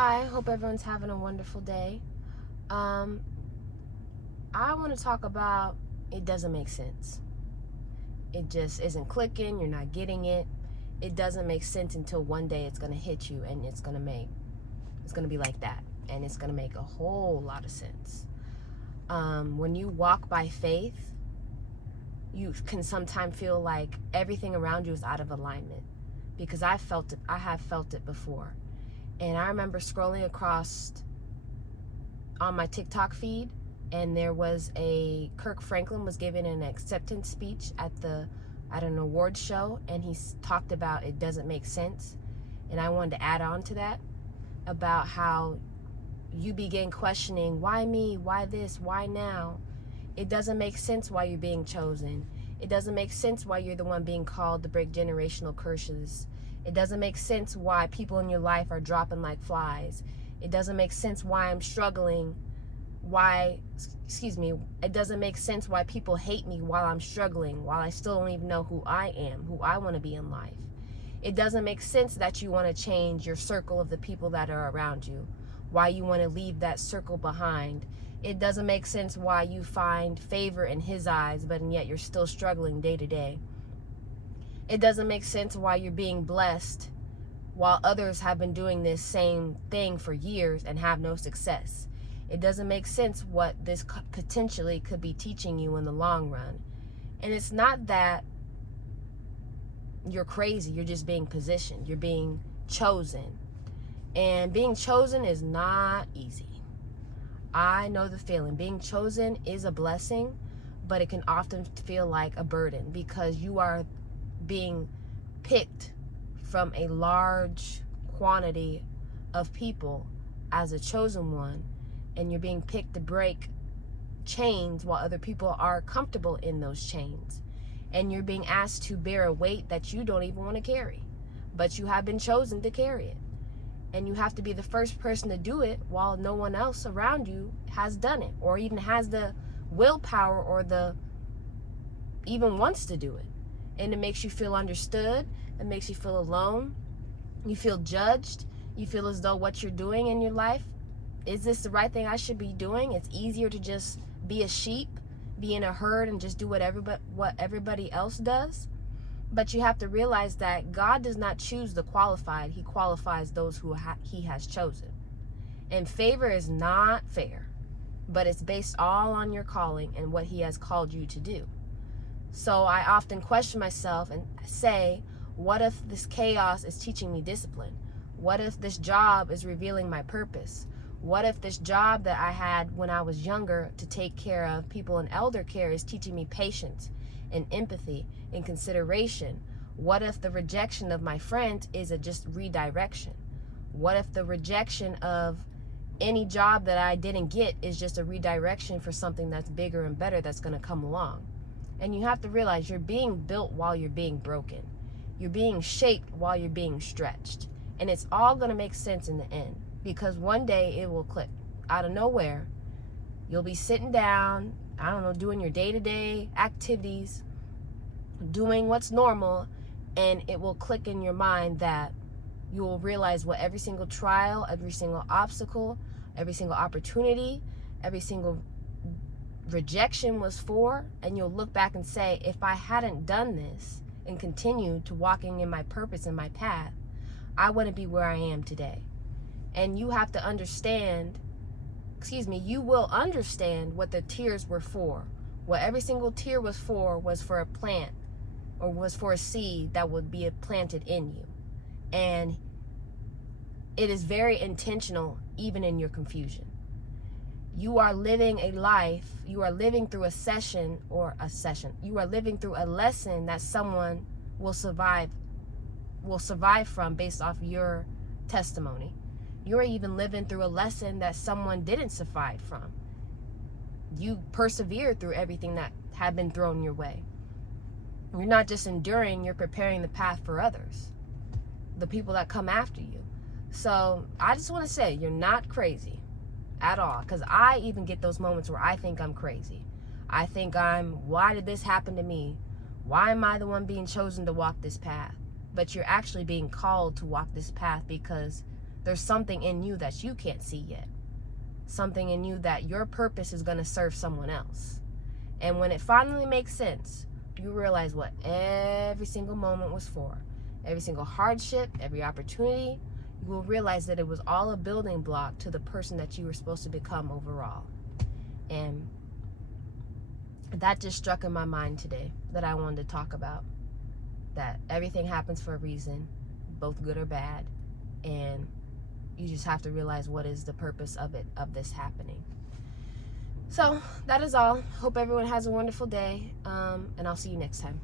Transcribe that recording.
Hi, hope everyone's having a wonderful day. Um, I want to talk about it doesn't make sense. It just isn't clicking, you're not getting it. It doesn't make sense until one day it's going to hit you and it's going to be like that. And it's going to make a whole lot of sense. When you walk by faith, you can sometimes feel like everything around you is out of alignment because I have felt it before. And I remember scrolling across on my TikTok feed, and there was Kirk Franklin was giving an acceptance speech at an award show, and he talked about it doesn't make sense. And I wanted to add on to that about how you begin questioning, why me, why this, why now? It doesn't make sense why you're being chosen. It doesn't make sense why you're the one being called to break generational curses. It doesn't make sense why people in your life are dropping like flies. It doesn't make sense why I'm struggling. It doesn't make sense why people hate me while I'm struggling, while I still don't even know who I am, who I want to be in life. It doesn't make sense that you want to change your circle of the people that are around you, why you want to leave that circle behind. It doesn't make sense why you find favor in his eyes, but yet you're still struggling day to day. It doesn't make sense why you're being blessed while others have been doing this same thing for years and have no success. It doesn't make sense what this potentially could be teaching you in the long run. And it's not that you're crazy, you're just being positioned, you're being chosen. And being chosen is not easy. I know the feeling. Being chosen is a blessing, but it can often feel like a burden because you are being picked from a large quantity of people as a chosen one, and you're being picked to break chains while other people are comfortable in those chains. And you're being asked to bear a weight that you don't even want to carry, but you have been chosen to carry it. And you have to be the first person to do it while no one else around you has done it or even has the willpower or the even wants to do it. And it makes you feel understood. It makes you feel alone. You feel judged. You feel as though what you're doing in your life, is this the right thing I should be doing? It's easier to just be a sheep, be in a herd, and just do what everybody else does. But you have to realize that God does not choose the qualified. He qualifies those who he has chosen. And favor is not fair, but it's based all on your calling and what he has called you to do. So I often question myself and say, what if this chaos is teaching me discipline? What if this job is revealing my purpose? What if this job that I had when I was younger to take care of people in elder care is teaching me patience and empathy and consideration? What if the rejection of my friends is a just redirection? What if the rejection of any job that I didn't get is just a redirection for something that's bigger and better that's going to come along? And you have to realize you're being built while you're being broken. You're being shaped while you're being stretched. And it's all going to make sense in the end, because one day it will click out of nowhere. You'll be sitting down, I don't know, doing your day-to-day activities, doing what's normal, and it will click in your mind that you will realize what every single trial, every single obstacle, every single opportunity, every single rejection was for. And you'll look back and say, if I hadn't done this and continued to walking in my purpose and my path, I wouldn't be where I am today. And you have to understand, you will understand what the tears were for. What every single tear was for a plant, or was for a seed that would be planted in you. And it is very intentional, even in your confusion. You are living a life, you are living through you are living through a lesson that someone will survive from based off your testimony. You're even living through a lesson that someone didn't survive from. You persevered through everything that had been thrown your way. You're not just enduring, you're preparing the path for others, the people that come after you. So I just want to say, you're not crazy at all, because I even get those moments where I think I'm crazy. I think why did this happen to me? Why am I the one being chosen to walk this path? But you're actually being called to walk this path because There's something in you that you can't see yet. Something in you that your purpose is going to serve someone else. And when it finally makes sense, you realize what every single moment was for. Every single hardship, every opportunity, you will realize that it was all a building block to the person that you were supposed to become overall. And that just struck in my mind today that I wanted to talk about. That everything happens for a reason, both good or bad. And you just have to realize what is the purpose of this happening. So that is all. Hope everyone has a wonderful day. And I'll see you next time.